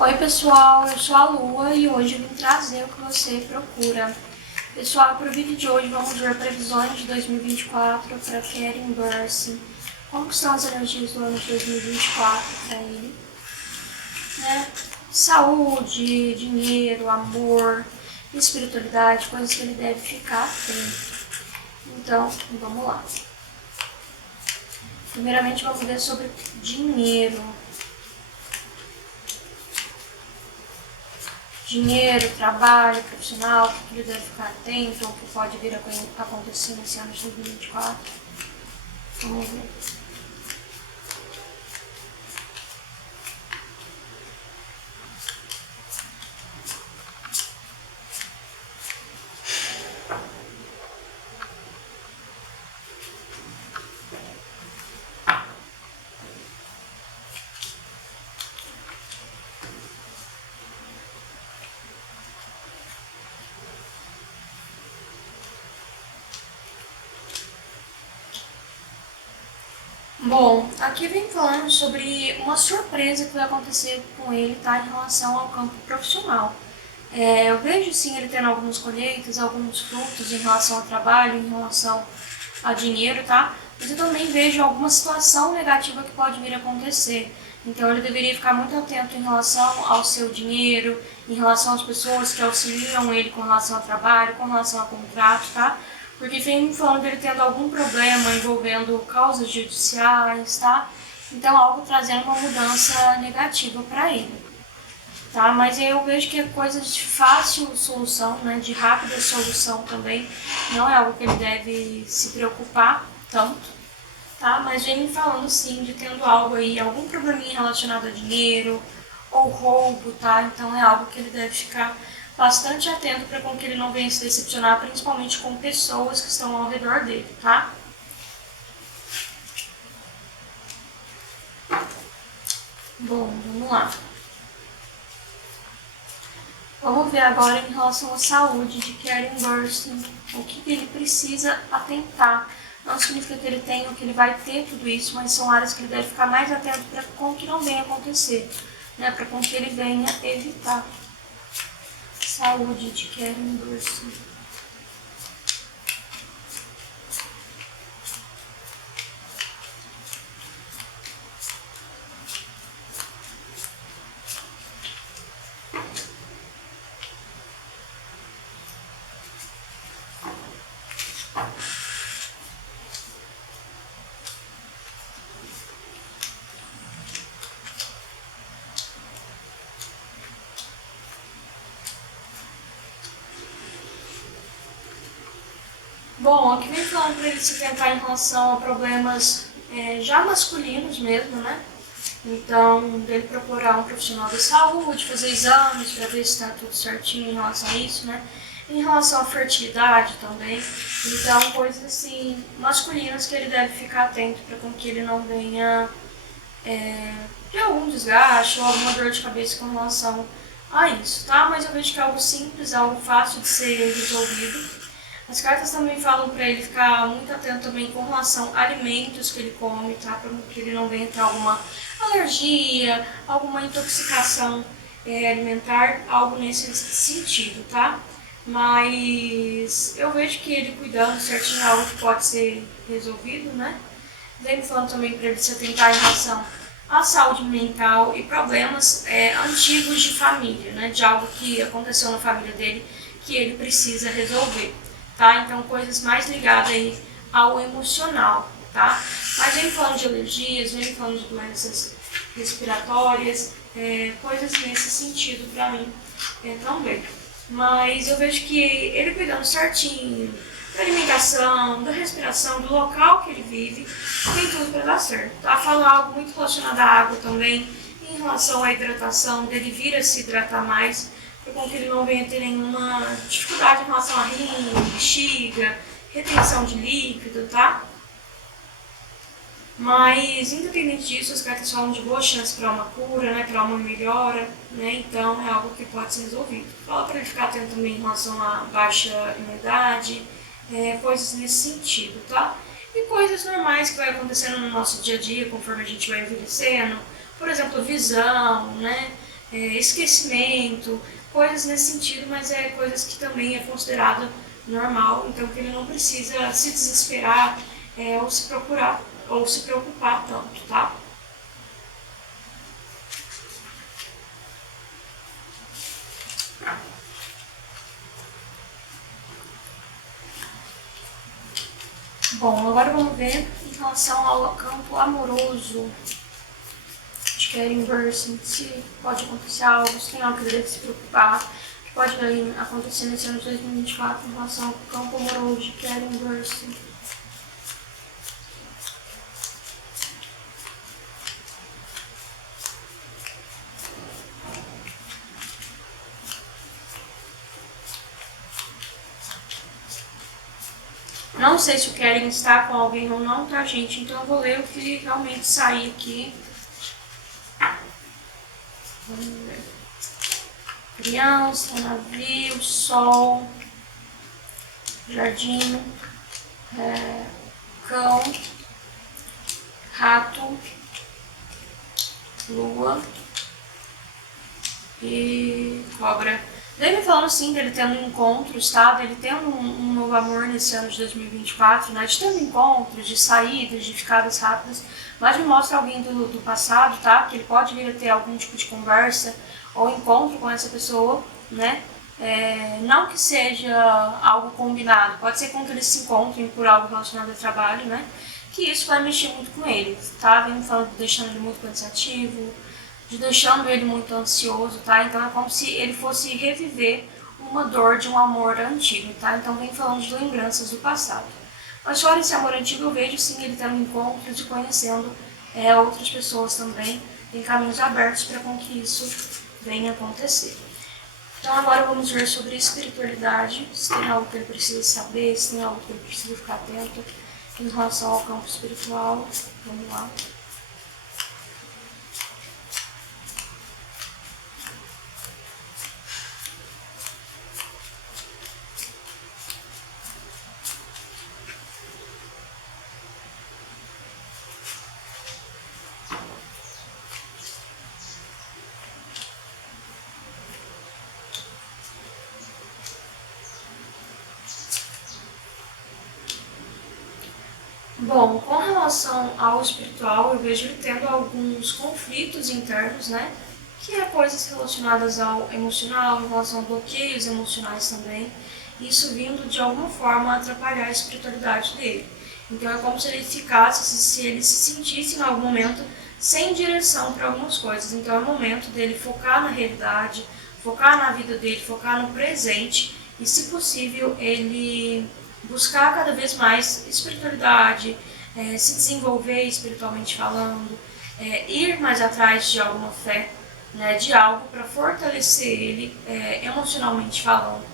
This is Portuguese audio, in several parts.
Oi pessoal, eu sou a Lua e hoje eu vim trazer o que você procura. Pessoal, para o vídeo de hoje vamos ver previsões de 2024 para Karen Bursi. Como estão as energias do ano de 2024 para ele? Né? Saúde, dinheiro, amor, espiritualidade, coisas que ele deve ficar atento. Então, vamos lá. Primeiramente vamos ver sobre dinheiro. Dinheiro, trabalho, profissional, o que ele deve ficar atento ou que pode vir a acontecer nesse ano de 2024. Vamos ver. Bom, aqui vem falando sobre uma surpresa que vai acontecer com ele, tá, em relação ao campo profissional. Eu vejo sim ele tendo algumas colheitas, alguns frutos em relação ao trabalho, em relação a dinheiro, tá? Mas eu também vejo alguma situação negativa que pode vir a acontecer. Então ele deveria ficar muito atento em relação ao seu dinheiro, em relação às pessoas que auxiliam ele com relação ao trabalho, com relação ao contrato, tá? Porque vem falando dele tendo algum problema envolvendo causas judiciais, tá? Então algo trazendo uma mudança negativa para ele, tá? Mas eu vejo que é coisa de fácil solução, né? De rápida solução também. Não é algo que ele deve se preocupar tanto, tá? Mas vem me falando sim de tendo algo aí, algum probleminha relacionado a dinheiro ou roubo, tá? Então é algo que ele deve ficar bastante atento para com que ele não venha se decepcionar, principalmente com pessoas que estão ao redor dele, tá? Bom, vamos lá. Vamos ver agora em relação à saúde de Karen Bursi, o que ele precisa atentar. Não significa que ele tenha ou que ele vai ter tudo isso, mas são áreas que ele deve ficar mais atento para com que não venha acontecer, né? Para com que ele venha evitar. Saúde de Karen Bursi. Bom, aqui vem falando para ele se tentar em relação a problemas já masculinos mesmo, né? Então, dele procurar um profissional da saúde, fazer exames para ver se está tudo certinho em relação a isso, né? Em relação à fertilidade também. Então, coisas assim, masculinas que ele deve ficar atento para com que ele não venha ter algum desgaste ou alguma dor de cabeça com relação a isso, tá? Mas eu vejo que é algo simples, algo fácil de ser resolvido. As cartas também falam para ele ficar muito atento também com relação a alimentos que ele come, tá? Para que ele não venha ter alguma alergia, alguma intoxicação alimentar, algo nesse sentido, tá? Mas eu vejo que ele cuidando certinho é algo que pode ser resolvido, né? Vem me falando também para ele se atentar em relação à saúde mental e problemas antigos de família, né? De algo que aconteceu na família dele que ele precisa resolver. Tá? Então, coisas mais ligadas aí ao emocional, tá? Mas vem falando de alergias, vem falando de doenças respiratórias, coisas nesse sentido pra mim também. Mas eu vejo que ele cuidando certinho da alimentação, da respiração, do local que ele vive, tem tudo pra dar certo, tá? Fala algo muito relacionado à água também, em relação à hidratação, dele vir a se hidratar mais, para que ele não venha ter nenhuma dificuldade em relação a rim, bexiga, retenção de líquido, tá? Mas, independente disso, as cartas falam de boa chance para uma cura, né, para uma melhora, né? Então é algo que pode ser resolvido. Fala para ele ficar atento também em relação à baixa imunidade, coisas nesse sentido, tá? E coisas normais que vai acontecendo no nosso dia a dia, conforme a gente vai envelhecendo, por exemplo, visão, né? esquecimento, coisas nesse sentido, mas coisas que também é considerado normal, então que ele não precisa se desesperar ou se preocupar tanto, tá? Bom, agora vamos ver em relação ao campo amoroso de Karen Burstyn, se pode acontecer algo, se tem algo que ele deve se preocupar, que pode acontecer nesse ano de 2024 em relação ao campo amoroso de Karen Burstyn. Não sei se o Karen está com alguém ou não, tá, gente? Então eu vou ler o que realmente sair aqui. Vamos ver. Criança, navio, sol, jardim, cão, rato, lua e cobra. Daí me falando assim, dele tendo encontros, tá? Dele tendo um novo amor nesse ano de 2024, né? De tendo encontros, de saídas, de ficadas rápidas, mas me mostra alguém do passado, tá? Que ele pode vir a ter algum tipo de conversa ou encontro com essa pessoa, né? Não que seja algo combinado, pode ser com que eles se encontrem por algo relacionado ao trabalho, né? Que isso vai mexer muito com ele, tá? Vem me falando, deixando ele muito pensativo, de deixando ele muito ansioso, tá? Então é como se ele fosse reviver uma dor de um amor antigo, tá? Então vem falando de lembranças do passado. Mas fora esse amor antigo, eu vejo sim ele tendo encontros e conhecendo outras pessoas também, tem caminhos abertos para com que isso venha acontecer. Então agora vamos ver sobre espiritualidade, se tem algo que ele precisa saber, se tem algo que ele precisa ficar atento em relação ao campo espiritual. Vamos lá. Bom, com relação ao espiritual, eu vejo ele tendo alguns conflitos internos, né? Que é coisas relacionadas ao emocional, em relação a bloqueios emocionais também. Isso vindo de alguma forma atrapalhar a espiritualidade dele. Então é como se ele ficasse, se ele se sentisse em algum momento sem direção para algumas coisas. Então é o momento dele focar na realidade, focar na vida dele, focar no presente e, se possível, ele buscar cada vez mais espiritualidade, se desenvolver espiritualmente falando, ir mais atrás de alguma fé, né, de algo para fortalecer ele emocionalmente falando,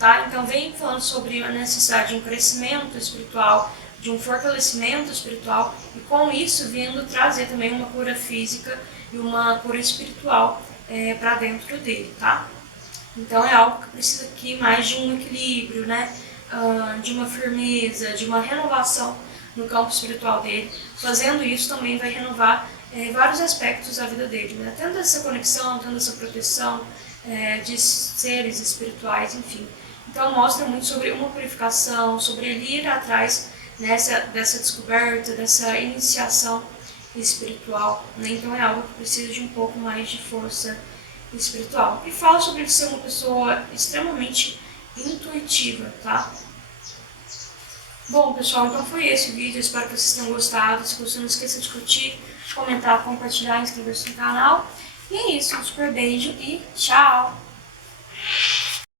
tá? Então vem falando sobre a necessidade de um crescimento espiritual, de um fortalecimento espiritual e com isso vindo trazer também uma cura física e uma cura espiritual para dentro dele, tá? Então é algo que precisa aqui mais de um equilíbrio, né? De uma firmeza, de uma renovação no campo espiritual dele. Fazendo isso também vai renovar vários aspectos da vida dele, né? Tendo essa conexão, tendo essa proteção de seres espirituais, enfim. Então mostra muito sobre uma purificação, sobre ele ir atrás dessa descoberta, dessa iniciação espiritual, né? Então é algo que precisa de um pouco mais de força espiritual. E fala sobre ele ser uma pessoa extremamente intuitiva, tá? Bom, pessoal, então foi esse o vídeo. Espero que vocês tenham gostado. Se gostou, não esqueça de curtir, comentar, compartilhar, inscrever-se no canal. E é isso, um super beijo e tchau!